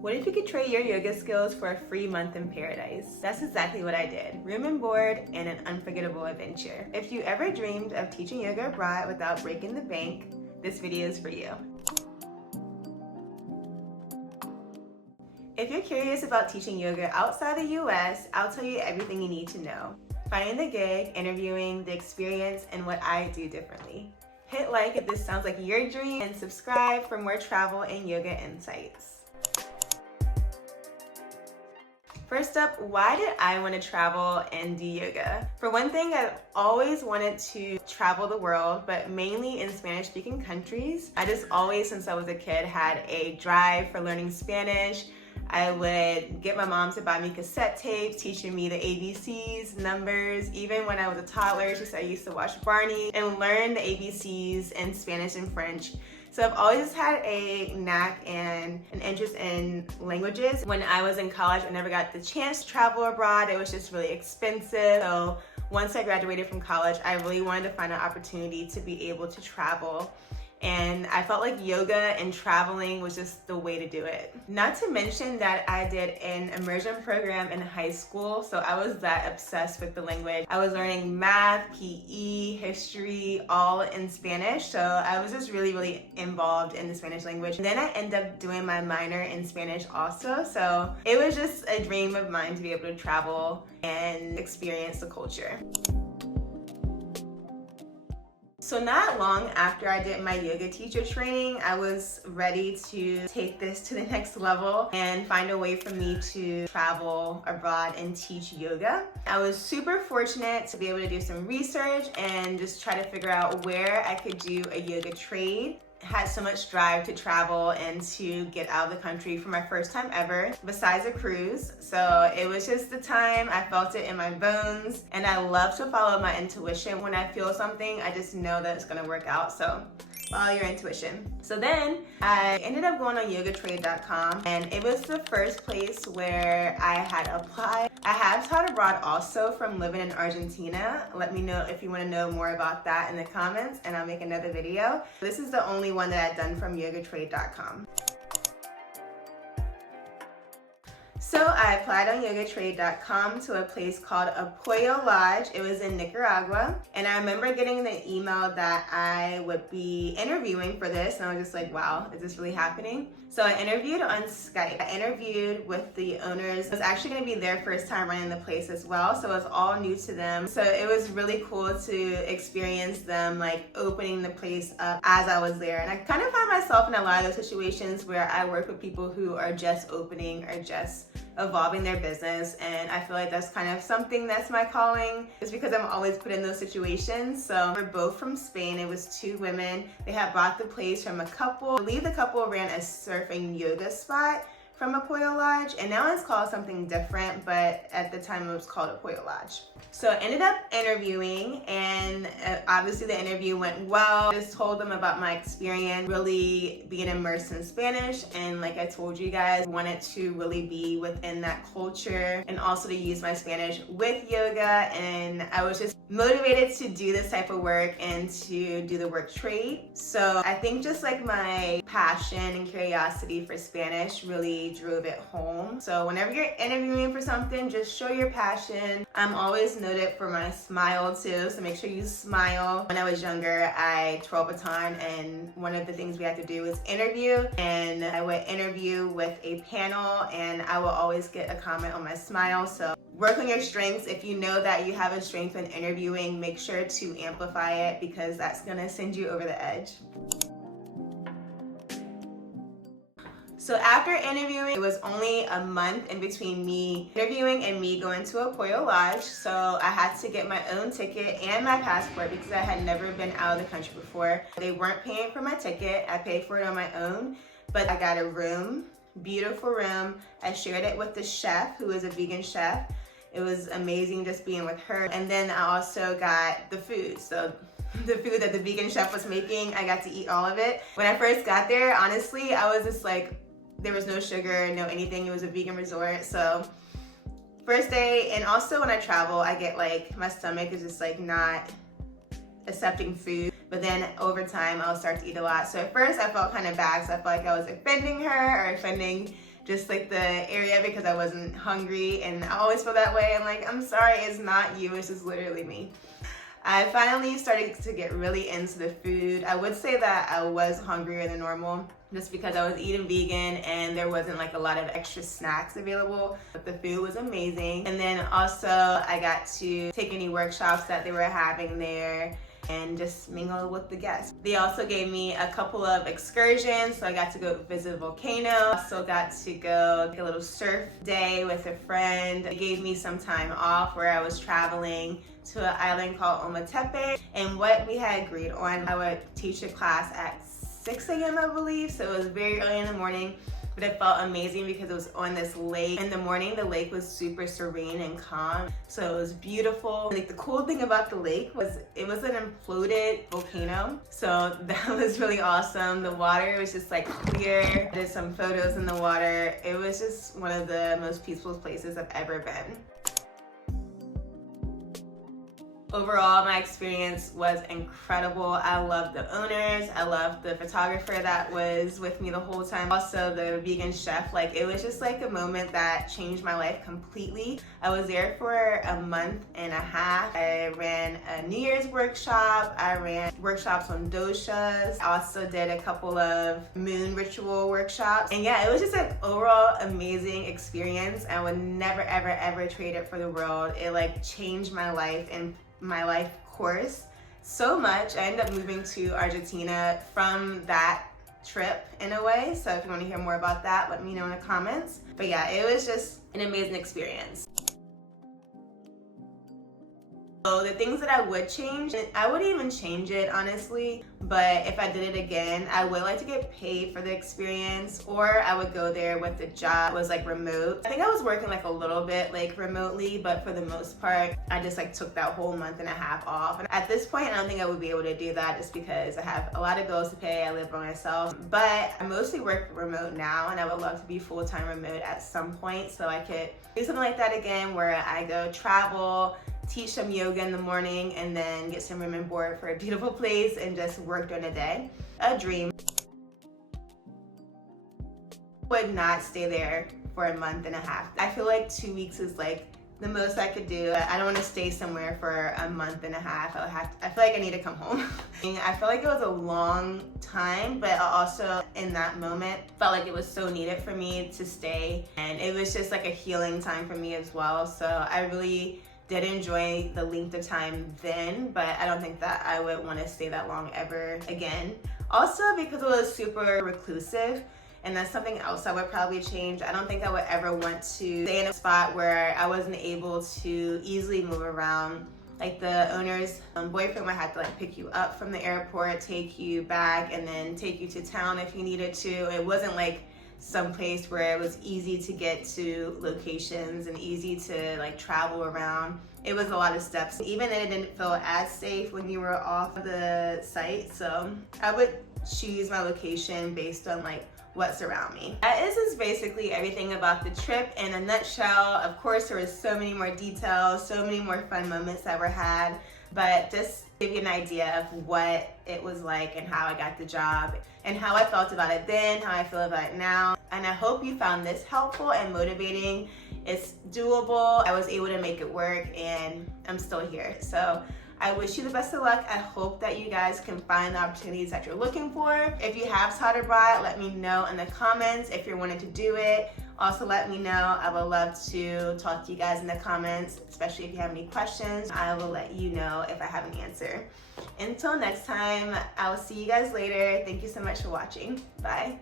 What if you could trade your yoga skills for a free month in paradise? That's exactly what I did. Room and board and an unforgettable adventure. If you ever dreamed of teaching yoga abroad without breaking the bank, this video is for you. If you're curious about teaching yoga outside the US, I'll tell you everything you need to know. Finding the gig, interviewing, the experience, and what I do differently. Hit like if this sounds like your dream and subscribe for more travel and yoga insights. First up, why did I want to travel and do yoga? For one thing, I've always wanted to travel the world, but mainly in Spanish-speaking countries. I just always, since I was a kid, had a drive for learning Spanish. I would get my mom to buy me cassette tapes, teaching me the ABCs, numbers. Even when I was a toddler, she said I used to watch Barney and learn the ABCs in Spanish and French. So I've always had a knack and an interest in languages. When I was in college, I never got the chance to travel abroad. It was just really expensive. So once I graduated from college, I really wanted to find an opportunity to be able to travel. And I felt like yoga and traveling was just the way to do it. Not to mention that I did an immersion program in high school, so I was that obsessed with the language. I was learning math, PE, history, all in Spanish, so I was just really involved in the Spanish language. And then I ended up doing my minor in Spanish also, so it was just a dream of mine to be able to travel and experience the culture. So not long after I did my yoga teacher training, I was ready to take this to the next level and find a way for me to travel abroad and teach yoga. I was super fortunate to be able to do some research and just try to figure out where I could do a yoga trade. Had so much drive to travel and to get out of the country for my first time ever, besides a cruise. So it was just the time, I felt it in my bones, and I love to follow my intuition. When I feel something, I just know that it's gonna work out, so follow your intuition. So then I ended up going on yogatrade.com, and it was the first place where I had applied. I have taught abroad also from living in Argentina. Let me know if you want to know more about that in the comments, and I'll make another video. This is the only one that I've done from yogatrade.com. So I applied on yogatrade.com to a place called Apoyo Lodge. It was in Nicaragua. And I remember getting the email that I would be interviewing for this, and I was just like, wow, is this really happening? So I interviewed on Skype. I interviewed with the owners. It was actually gonna be their first time running the place as well, so it was all new to them. So it was really cool to experience them like opening the place up as I was there. And I kind of found myself in a lot of those situations where I work with people who are just opening or just evolving their business, and I feel like that's kind of something that's my calling, is because I'm always put in those situations. So we're both from Spain. It was two women. They had bought the place from a couple. I believe the couple ran a surfing yoga spot from Apoyo Lodge, and now it's called something different, but at the time it was called Apoyo Lodge. So I ended up interviewing, and obviously the interview went well. I just told them about my experience, really being immersed in Spanish, and like I told you guys, wanted to really be within that culture and also to use my Spanish with yoga, and I was just motivated to do this type of work and to do the work trade. So I think just like my passion and curiosity for Spanish really drove it home. So whenever you're interviewing for something, just show your passion. I'm always noted for my smile too, so make sure you smile. When I was younger, I twirl baton, and one of the things we had to do was interview, and I would interview with a panel, and I will always get a comment on my smile. So work on your strengths. If you know that you have a strength in interviewing, make sure to amplify it, because that's gonna send you over the edge. So after interviewing, it was only a month in between me interviewing and me going to Apoyo Lodge. So I had to get my own ticket and my passport because I had never been out of the country before. They weren't paying for my ticket. I paid for it on my own, but I got a room, beautiful room. I shared it with the chef, who is a vegan chef. It was amazing just being with her. And then I also got the food. So the food that the vegan chef was making, I got to eat all of it. When I first got there, honestly, I was just like, there was no sugar, no anything. It was a vegan resort. So first day, and also when I travel, I get like, my stomach is just like not accepting food. But then over time, I'll start to eat a lot. So at first I felt kind of bad, so I felt like I was offending her or offending just like the area because I wasn't hungry, and I always feel that way. I'm like, I'm sorry, it's not you, it's just literally me. I finally started to get really into the food. I would say that I was hungrier than normal just because I was eating vegan and there wasn't like a lot of extra snacks available, but the food was amazing. And then also I got to take any workshops that they were having there and just mingle with the guests. They also gave me a couple of excursions, so I got to go visit a volcano. Also got to go take a little surf day with a friend. They gave me some time off where I was traveling to an island called Ometepe, and what we had agreed on, I would teach a class at 6 a.m. I believe, so it was very early in the morning, but it felt amazing because it was on this lake. In the morning, the lake was super serene and calm, so it was beautiful. Like the cool thing about the lake was it was an imploded volcano, so that was really awesome. The water was just like clear. I did some photos in the water. It was just one of the most peaceful places I've ever been. Overall, my experience was incredible. I loved the owners. I loved the photographer that was with me the whole time. Also the vegan chef. Like, it was just like a moment that changed my life completely. I was there for a month and a half. I ran a New Year's workshop. I ran workshops on doshas. I also did a couple of moon ritual workshops. And yeah, it was just an overall amazing experience. I would never, ever, ever trade it for the world. It like changed my life and my life course so much. I ended up moving to Argentina from that trip in a way. So if you want to hear more about that, let me know in the comments. But yeah, it was just an amazing experience. So the things that I would change, I wouldn't even change it honestly, but if I did it again, I would like to get paid for the experience, or I would go there with the job that was like remote. I think I was working like a little bit like remotely, but for the most part, I just like took that whole month and a half off. And at this point, I don't think I would be able to do that just because I have a lot of bills to pay. I live by myself, but I mostly work remote now, and I would love to be full-time remote at some point so I could do something like that again where I go travel, teach some yoga in the morning, and then get some room and board for a beautiful place and just work during the day. A dream. Would not stay there for a month and a half. I feel like 2 weeks is like the most I could do. I don't want to stay somewhere for a month and a half. I feel like I need to come home. I felt like it was a long time, but also in that moment felt like it was so needed for me to stay, and it was just like a healing time for me as well. So I really did enjoy the length of time then, but I don't think that I would want to stay that long ever again. Also because it was super reclusive, and that's something else I would probably change. I don't think I would ever want to stay in a spot where I wasn't able to easily move around. Like the owner's boyfriend would have to like pick you up from the airport, take you back, and then take you to town if you needed to. It wasn't like some place where it was easy to get to locations and easy to like travel around. It was a lot of steps. Even then, it didn't feel as safe when you were off the site. So I would choose my location based on like what's around me. That is basically everything about the trip in a nutshell. Of course, there was so many more details, so many more fun moments that were had, but just give you an idea of what it was like and how I got the job and how I felt about it then, how I feel about it now. And I hope you found this helpful and motivating. It's doable. I was able to make it work, and I'm still here. So I wish you the best of luck. I hope that you guys can find the opportunities that you're looking for. If you have taught abroad, let me know in the comments if you're wanting to do it. Also let me know. I would love to talk to you guys in the comments, especially if you have any questions. I will let you know if I have an answer. Until next time, I will see you guys later. Thank you so much for watching. Bye.